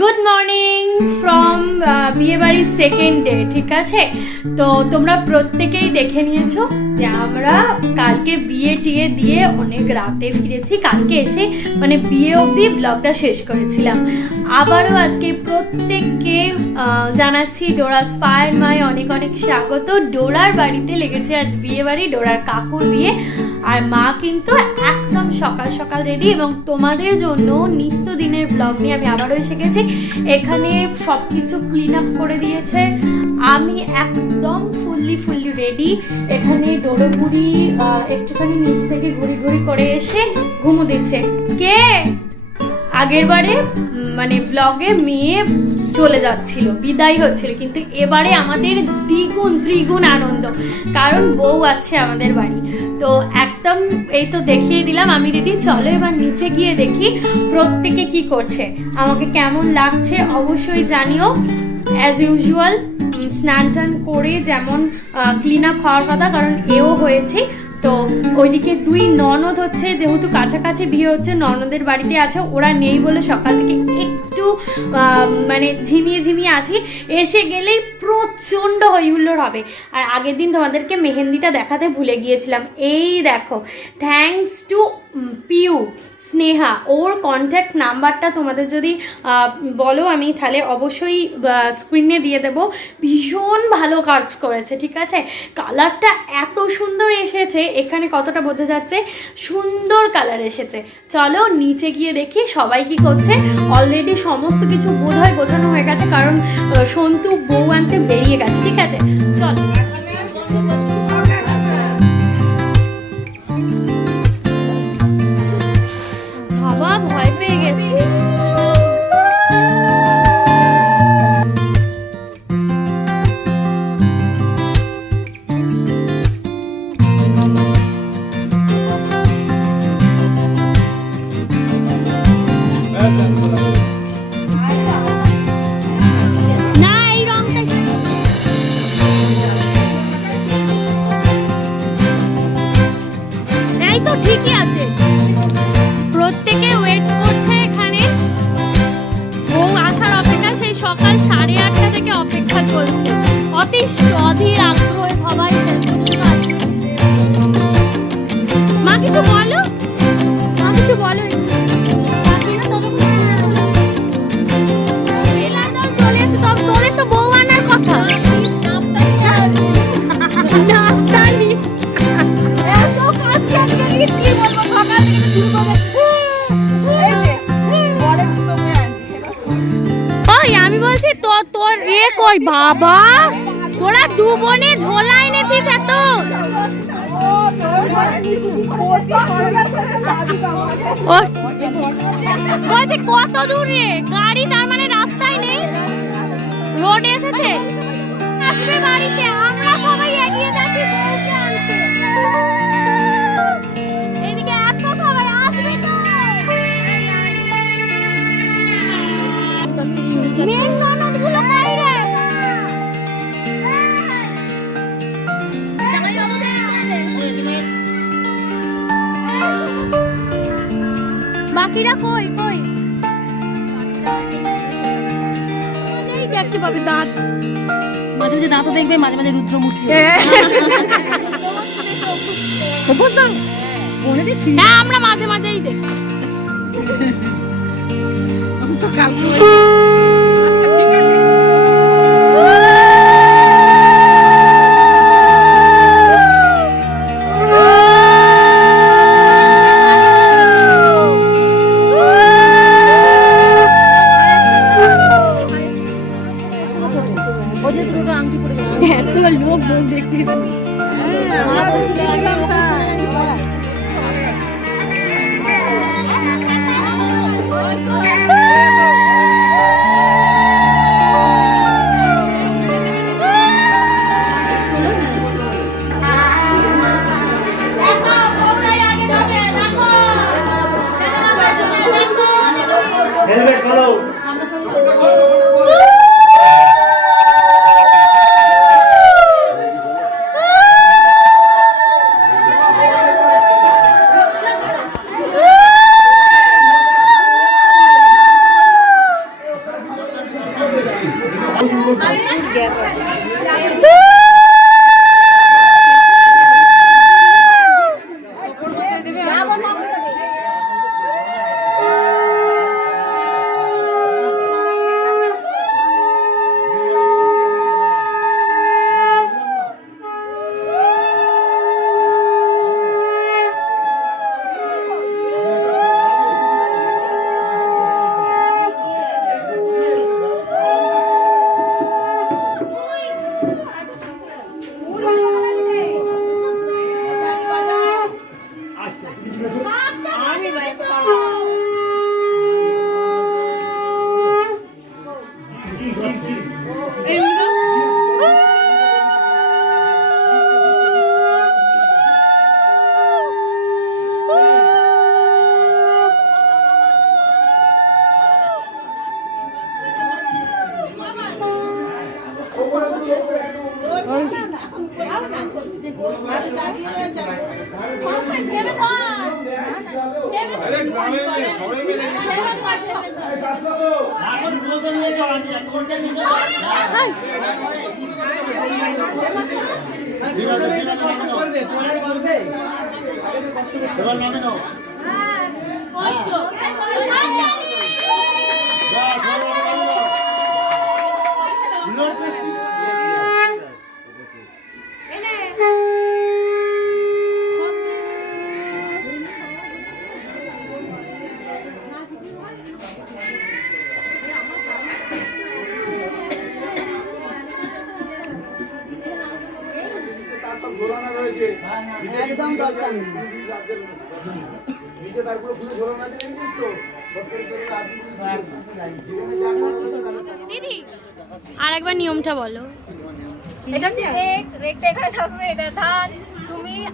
Good morning from বিয়ে বাড়ির second day. ঠিক আছে, তো তোমরা প্রত্যেকেই দেখে নিয়েছো যে আমরা কালকে বিয়ে টিয়ে দিয়ে অনেক রাতে ফিরেছি। কালকে এসে মানে বিয়ে অবধি ব্লগটা শেষ করেছিলাম। আবারও আজকে প্রত্যেককে জানাচ্ছি ডোরা স্পায়ার মায় অনেক অনেক স্বাগত। ডোরার বাড়িতে লেগেছে আজ বিয়ে বাড়ি, ডোরার কাকুর বিয়ে। আর মা কিন্তু একদম সকাল সকাল রেডি, এবং তোমাদের জন্য নিত্যদিনের ব্লগ নিয়ে আমি আবারও এসে গেছি। এখানে সব কিছু ক্লিন আপ করে দিয়েছে, আমি একদম ফুললি রেডি। এখানে ডোরোপুরি একটুখানি নিচ থেকে ঘুরি ঘুরি করে এসে ঘুমো দিচ্ছে। কে আগের বারে মানে ব্লগে মেয়ে চলে যাচ্ছিল, বিদায় হচ্ছিল, কিন্তু এবারে আমাদের দ্বিগুণ ত্রিগুণ আনন্দ, কারণ বউ আসছে আমাদের বাড়ি। তো একদম এই তো দেখিয়ে দিলাম আমি রেডি। চলো এবার নিচে গিয়ে দেখি প্রত্যেকে কি করছে, আমাকে কেমন লাগছে অবশ্যই জানিও। অ্যাজ ইউজুয়াল স্নান টান করে যেমন ক্লিন আপ হওয়ার কথা, কারণ এও হয়েছে। তো ওইদিকে দুই ননদ হচ্ছে, যেহেতু কাছাকাছি বিয়ে হচ্ছে, ননদের বাড়িতে আছে, ওরা নেই বলে সকাল থেকে একটু মানে ঝিমিয়ে আছি। এসে গেলেই প্রচণ্ড হইহুল্লোড় হবে। আর আগের দিন তোমাদেরকে মেহেন্দিটা দেখাতে ভুলে গিয়েছিলাম, এই দেখো, থ্যাঙ্কস টু পিউ স্নেহা। ওর কন্ট্যাক্ট নাম্বারটা তোমাদের যদি বলো আমি তাহলে অবশ্যই স্ক্রিনে দিয়ে দেবো। ভীষণ ভালো কাজ করেছে, ঠিক আছে। কালারটা এত সুন্দর এসেছে, এখানে কতটা বোঝা যাচ্ছে সুন্দর কালার এসেছে। চলো নিচে গিয়ে দেখি সবাই কি করছে। অলরেডি সমস্ত কিছু বোধহয় গোছানো হয়ে গেছে, কারণ সন্তু বউ আনতে বেরিয়ে গেছে। ঠিক আছে, চলো। ভয় পেয়ে গেছি। ঠিকই আছে, প্রত্যেকে ওয়েট করছে এখানে বউ আসার অপেক্ষা। সেই সকাল 8:30 থেকে অপেক্ষা করছে, অধীর আগ্রহে সবাই। মা কিছু বলো, মা কিছু বলো। চলে এসে তোদের তো বউ আনার কথা। আমি বলছি তোর এ কই বাবা, তোরা দু বোনে ঝোলা এনেছিস এত। বলছি কত দূর রে গাড়ি, তার মানে রাস্তায় নেই, রোড এসেছে। আসবে বাড়িতে, আমরা সবাই এগিয়ে যাচ্ছি বউকে আনতে। এদিকে এত সবাই আসবে তো। মেন ননদগুলো কই রে? বাকিরা কই কই? এই দেখতে পাবে দাঁত, মাঝে মাঝে দাঁতও দেখবে, মাঝে মাঝে রুদ্রমূর্তি। হ্যাঁ, আমরা মাঝে মাঝেই দেখি। আচ্ছা ঠিক আছে। লোক বউ দেখতে একদম দরকার নেই। দিদি আর একবার নিয়মটা বলো। এটা রেকটা এখানে থাকবে, এটা ধান,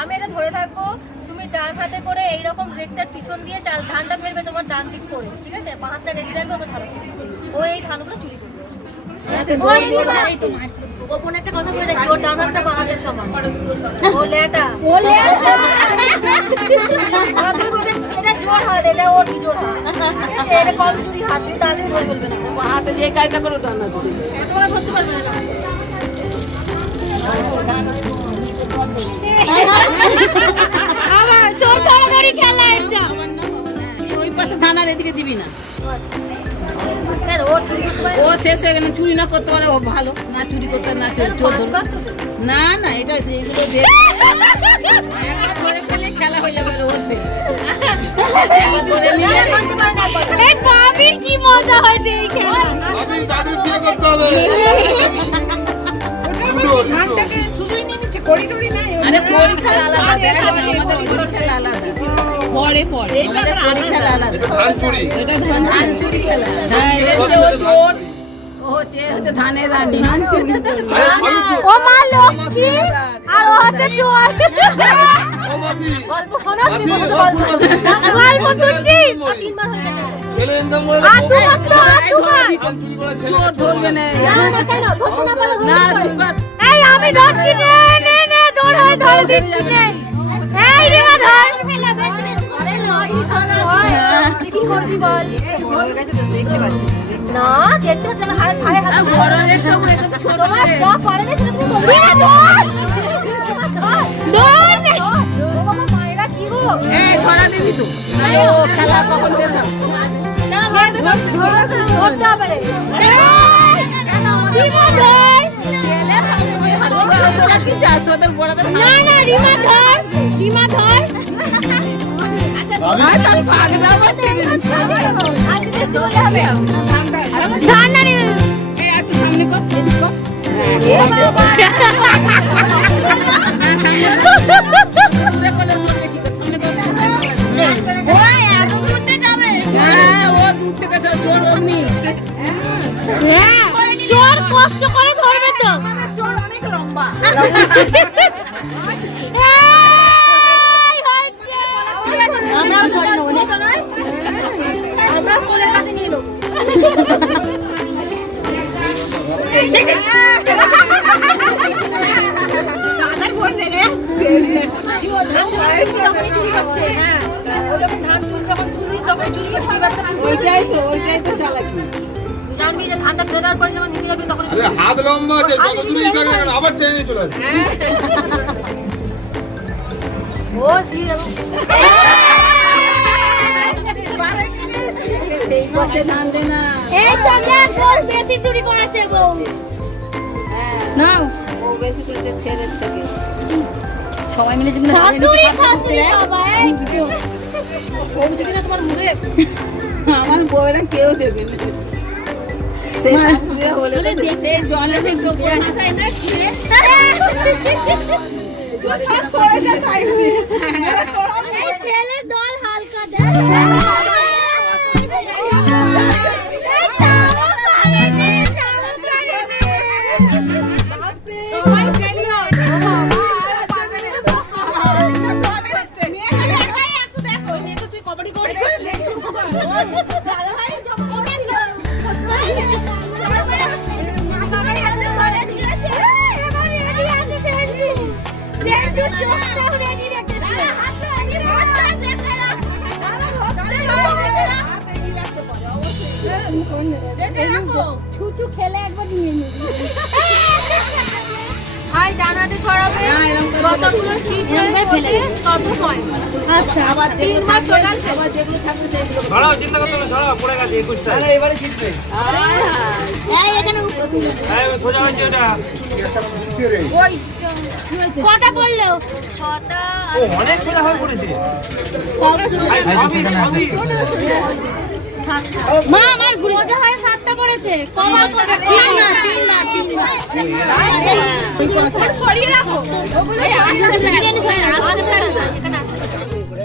আমি এটা ধরে থাকবো, তুমি ডান হাতে করে এইরকম রেকটার পিছন দিয়ে ধানটা ফেলবে তোমার ডান দিক করে, ঠিক আছে? বাঁ হাতটা রেডি রাখবে, ওকে ধান ও এই ধানগুলো চুরি করবে। গোপন একটা কথা বলে রাখি, ওর ডান হাতটা বাঁ হাতের সমান। ও লেটা এটা জোর হাত, এটা ওর বিজোর হাত, এটা কম চুরি হাত, তুমি তাদের ধরে বলবে না। বাঁ হাতে যে কাজটা করে ডান হাতে তোমরা ধরতে পারবে না। আবার চোর ধরাধরি খেলা এটা। ওই পাশে থানার এদিকে দিবি না, ও চুরি করতে পারে ও শেষ হয়ে গেলে চুরি না করতে পারে ও ভালো, না চুরি করতে না চোর ধরবে না, না এটা এগুলো দেখ একবার ধরে ফেলে খেলা হয়ে যাবে, রোজ একবার ধরে নিলে এই বাবির কি মজা হয়েছে এই খেলা। বাবির দাদুর বিয়ে করতে হবে। আরে কোন খেলা আলাদা, দেখা যাবে আমাদের কোন খেলা আলাদা, পরে পরে আমাদের কোন খেলা আলাদা, ধান চুরি, এটা ধান চুরি খেলা, ও চোর, ও হচ্ছে ধানের রানী, ধান চুরি করবে, আরে সবই তো ও মা লক্ষ্মী আর ও হচ্ছে চোর। ও মাসি গল্প শোনা, তুমি মাসি, বলো গল্প। গল্প শুনছি। 3 বার হয়ে গেছে। ছেলে ইনকাম করে আর দু হাত তো, আর দু হাত। ধান চুরি করে ছেলে চোর ধরবে না, না না কেন ধরতে না পারলে না ধরতে চুপ পারবে। কর, এই আমি ধরছি, নে নে নে ধর হয় ধর দিচ্ছি নে। এই রে মা ধর। আরে না এই সাথে তুই কি করবি বল? না দেখতে হচ্ছে না, হাতে হাতে হাতে বড় দেখতে হবে, একদম ছোট তোমার হবে। যা পারে না সেটা তুমি বলবে। ধর নে। ও বাবা মায়েরা কি গো? এই ধরা দিবি তো, নাহলে ও খেলা কখন শেষ হবে? কেন ধরতে পারছিস? ধরতে হবে রে। রিমা ধর। তোরা কি চাস তোদের বড়দের না না রিমা ধর, রিমা ধর। তার পাগলা বাচ্চা হাতে বেশি হলে হবে। ধর না রিমা। এই একটু সামনে কর, এদিক কর, এ বাবা দূরে করলে চলবে কি করে, সামনে কর। ওই এত দূরতে যাবে। হ্যাঁ, ও দূর থেকে তো জোর অমনি। হ্যাঁ চোর কষ্ট করে ধরবে তো। এই হয়েছে। আমরাও সরি নেবো না নয়, আমরা কোলের কাছে নিয়ে নেবো। দাদার বললে রে ও ধান যখন চুরি হচ্ছে, হ্যাঁ ও যখন ধান তুলছিস তখন চুরি করছিস, ওইটাই তো চালাকি। জানবি যে ধানটা হাতটা ফেলে দেওয়ার পরে যখন নিচে যাবি তখন আরে হাত লম্বা আছে যত দূরে যাবে না আবার ট্রেনে চলে আসবে ও সিরে সেই পথে ধান দে না। এই তো বউ বেশি চুরি করেছে বউ। নাও ও বেশি করে দে ছেড়ে থেকে সবাই মিলে যদি শাশুড়ি শাশুড়ি বাবা এই পৌঁছে কিনা তোমার মুখে আমার বউয়েরা কেউ দেবে না সেই শাশুড়ি হলে তো সেই জলে সেই গোপন হাসায় না সব সরে যা সাইড এই ছেলের দল হালকা দেখ। সবাই খেলিও ছুচু খেলে একবার নিয়ে নিবি। আর ডানাতে ছড়াবে যতগুলো চিট ফেলে তত হয়। আচ্ছা আবার যেগুলো তিনবার থাকবে টোটাল আবার যেগুলো থাকবে সেগুলো ছড়াও, চিন্তা করতে হবে, ছড়াও, পড়ে গেছে 21টা। এবারে জিতবে। এই এখানে সোজা হয়েছে ওটা। ওই কটা পড়লো? ছটা। ও, অনেক সোজা হয়ে পড়েছে। সবই। মা আমার সোজা হয় 7টা পড়েছে। কবার করে? তিনবার। সরিয়ে রাখো। এই আস্তে বিরিয়ানি সরিয়ে রাখো। এখানে আসতে।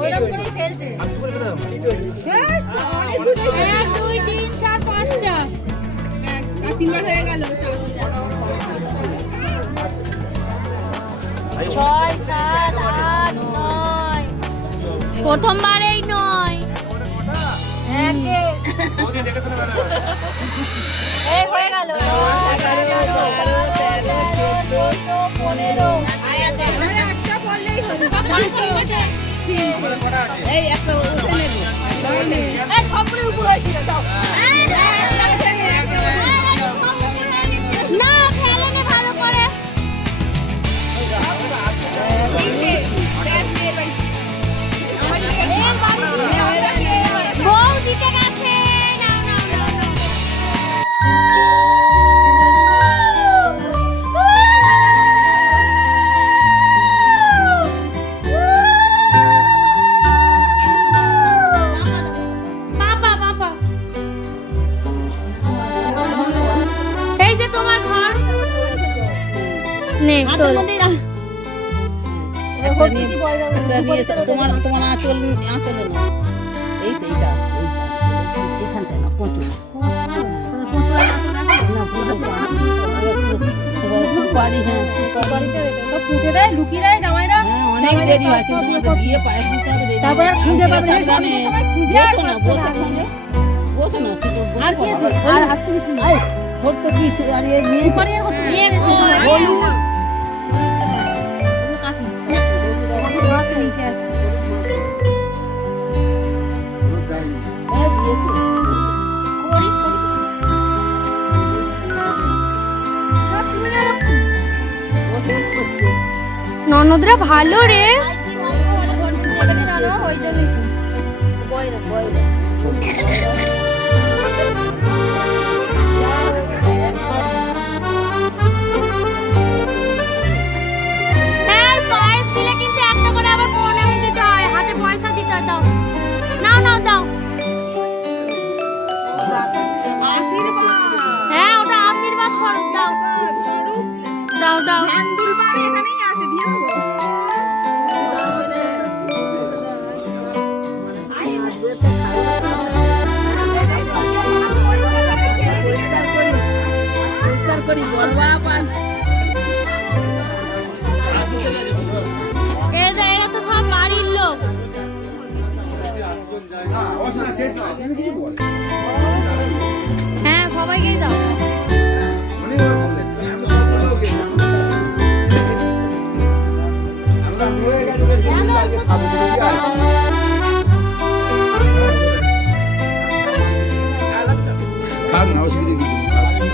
ওইরকম করেই ফেলছে। 1 2 3 4 5টা। আর তিনবার হয়ে গেল। 6 7 8 9 প্রথমবার এই 9 একে এই হয়ে গেল 11 12 13 14 15 এই একটা উঠে নেবো তাহলে এই সবগুলো উপর হয়েছিল যাও না খেলে না ভালো করে বউ জিতে গেছে নাও নাও নাও নাও বাবা বাবা এই যে তোমার ঘর নে তোর একটা নিয়ে তোমার আঁচল না এই তো এইটা এইখানটা না প্রচুর সুপারি হ্যাঁ সব পুঁতে দেয় লুকিয়ে দেয় জামাইরা হ্যাঁ অনেক দেরি হয় কিন্তু আমাদের গিয়ে পায়ে দিতে হবে দেরি তারপরে খুঁজে পাবে না, সাবধানে। সবাই খুঁজে আর বসো না বসে খুঁজে বসো না শুধু বসে আর কি আছে? পড়ো। আর হাত কিছু না। এই, ভর্তি কি আর এই নিয়ে সুপারি আর হতো। নিয়ে কই? হলুদ ওগুলো কাঠি। আমাদের গাছ নিচে আছে। হ্যাঁ দিয়েছি করি, করি। ননদরা ভালো রে ওই জন্যই তো। বয়রা বয়রা এই পায়েস দিলে কিন্তু একটা করে আবার প্রণামী দিতে হয় হাতে পয়সা দিতে হয়, দাও নাও নাও দাও হ্যাঁ ওটা আশীর্বাদ স্বরূপ দাও দাও দাও পরিষ্কার করি বলবা পান এই যে এরা তো সব বাড়ির লোক হ্যাঁ সবাইকেই দাও খান না অসুবিধা কিছু হবে